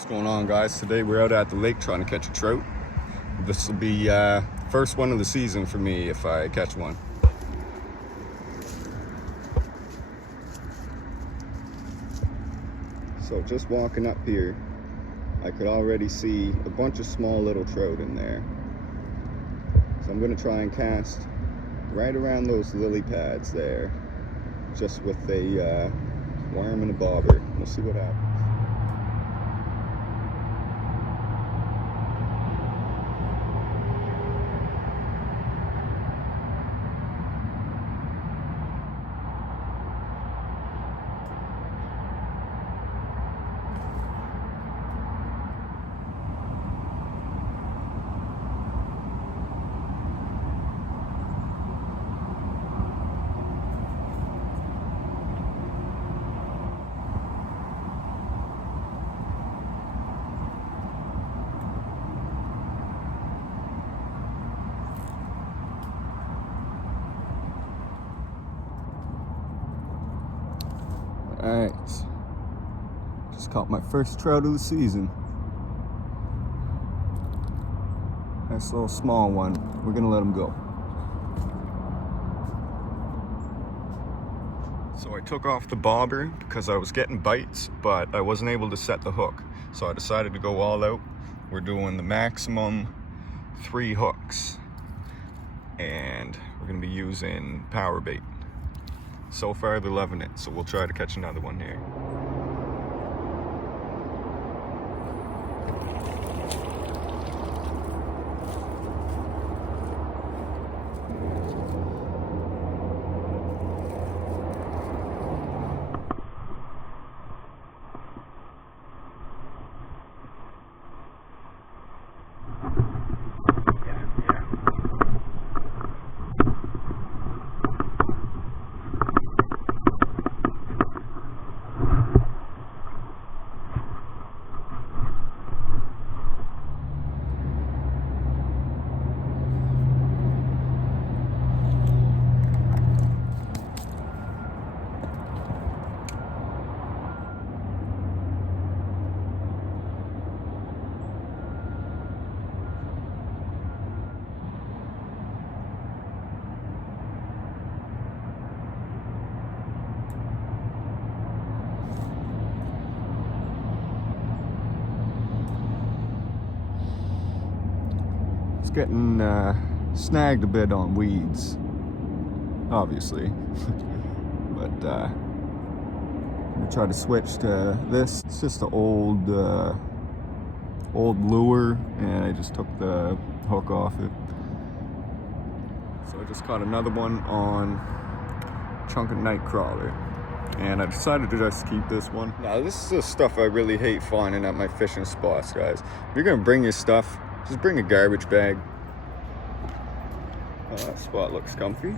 What's going on, guys? Today we're out at the lake trying to catch a trout. This will be first one of the season for me if I catch one. So just walking up here, I could already see a bunch of small little trout in there. So I'm going to try and cast right around those lily pads there, just with a worm and a bobber. We'll see what happens. Alright, just caught my first trout of the season. Nice little small one. We're gonna let him go. So I took off the bobber because I was getting bites, but I wasn't able to set the hook. So I decided to go all out. We're doing the maximum 3 hooks. And we're gonna be using power bait. So far they're loving it, so we'll try to catch another one here. Getting snagged a bit on weeds, obviously, but I'm gonna try to switch to this. It's just an old lure, and I just took the hook off it. So I just caught another one on chunk of night crawler, and I decided to just keep this one. Now this is the stuff I really hate finding at my fishing spots, guys. If you're gonna bring your stuff, just bring a garbage bag. Oh, that spot looks comfy.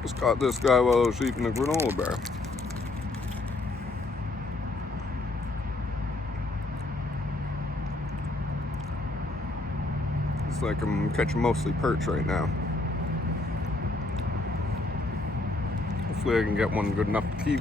Just caught this guy while I was eating a granola bar. It's like I'm catching mostly perch right now. Hopefully I can get one good enough to keep.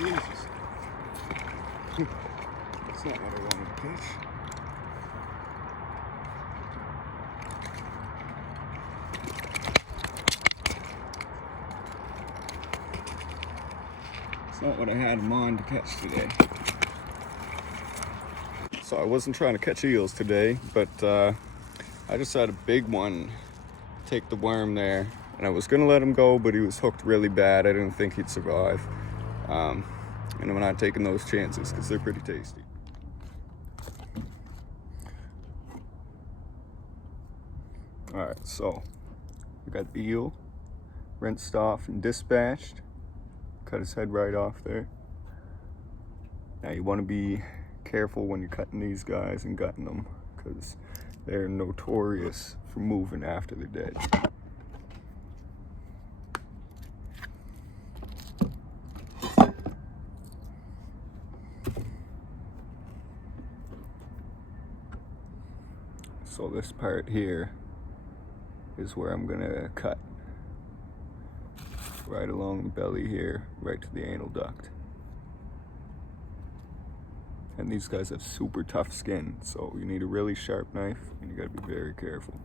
Jesus. That's not what I wanted to catch. It's not what I had in mind to catch today. So I wasn't trying to catch eels today, but I just had a big one take the worm there, and I was gonna let him go, but he was hooked really bad. I didn't think he'd survive. And I'm not taking those chances because they're pretty tasty. All right, so we got the eel rinsed off and dispatched. Cut his head right off there. Now you want to be careful when you're cutting these guys and gutting them, because they're notorious for moving after they're dead. So this part here is where I'm gonna cut. Right along the belly here, right to the anal duct. And these guys have super tough skin, so you need a really sharp knife and you gotta be very careful.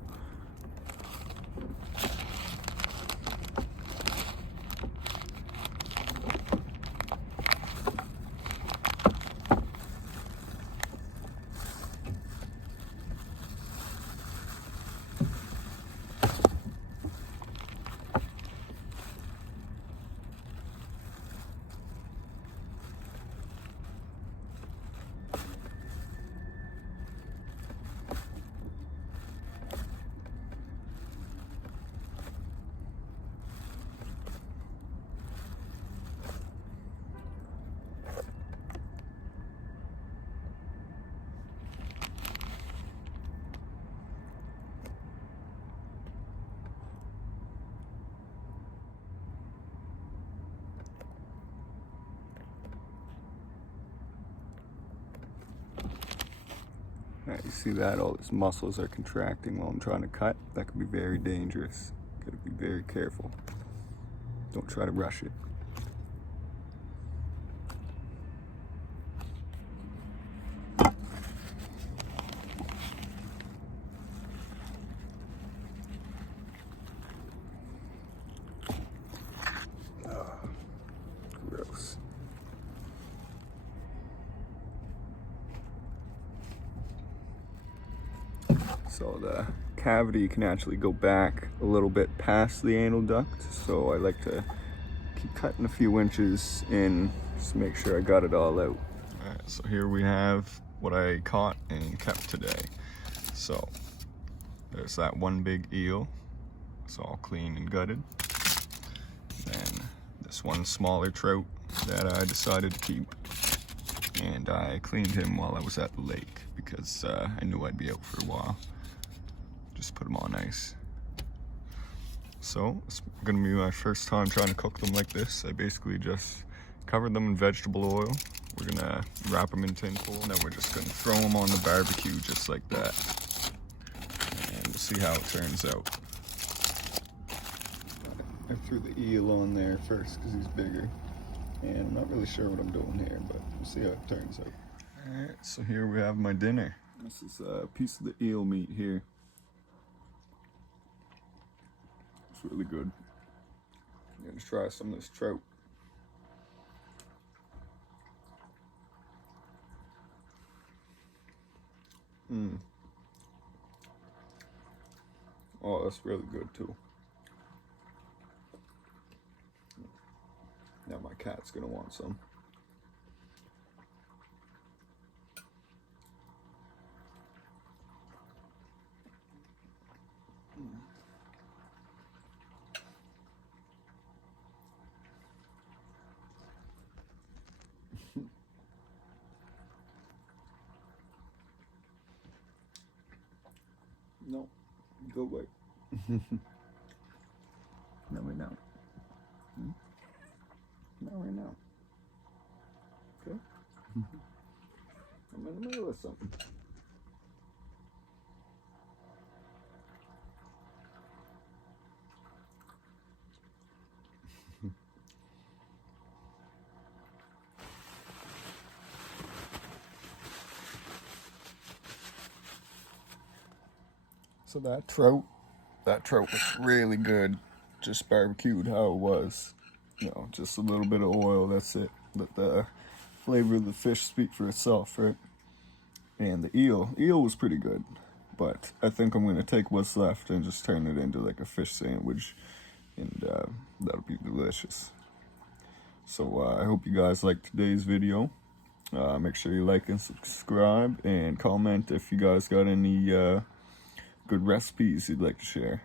Alright, you see that? All his muscles are contracting while I'm trying to cut. That could be very dangerous. Gotta be very careful. Don't try to rush it. Gross. So the cavity can actually go back a little bit past the anal duct, so I like to keep cutting a few inches in just to make sure I got it all out. Alright, so here we have what I caught and kept today. So there's that one big eel. It's all clean and gutted. Then this one smaller trout that I decided to keep. And I cleaned him while I was at the lake because I knew I'd be out for a while. Just put them on ice. So it's gonna be my first time trying to cook them like this. I basically just covered them in vegetable oil. We're gonna wrap them in tin foil, and then we're just gonna throw them on the barbecue just like that. And we'll see how it turns out. I threw the eel on there first because he's bigger. And I'm not really sure what I'm doing here, but we'll see how it turns out. Alright, so here we have my dinner. This is a piece of the eel meat here. It's really good. I'm gonna try some of this trout. Oh, that's really good too. Now my cat's gonna want some. No, go away. No, right now. Not right now. Okay? I'm in the middle of something. So that trout was really good. Just barbecued how it was. You know, just a little bit of oil, that's it. Let the flavor of the fish speak for itself, right? And the eel was pretty good. But I think I'm going to take what's left and just turn it into like a fish sandwich. And that'll be delicious. So I hope you guys liked today's video. Make sure you like and subscribe and comment if you guys got any good recipes you'd like to share.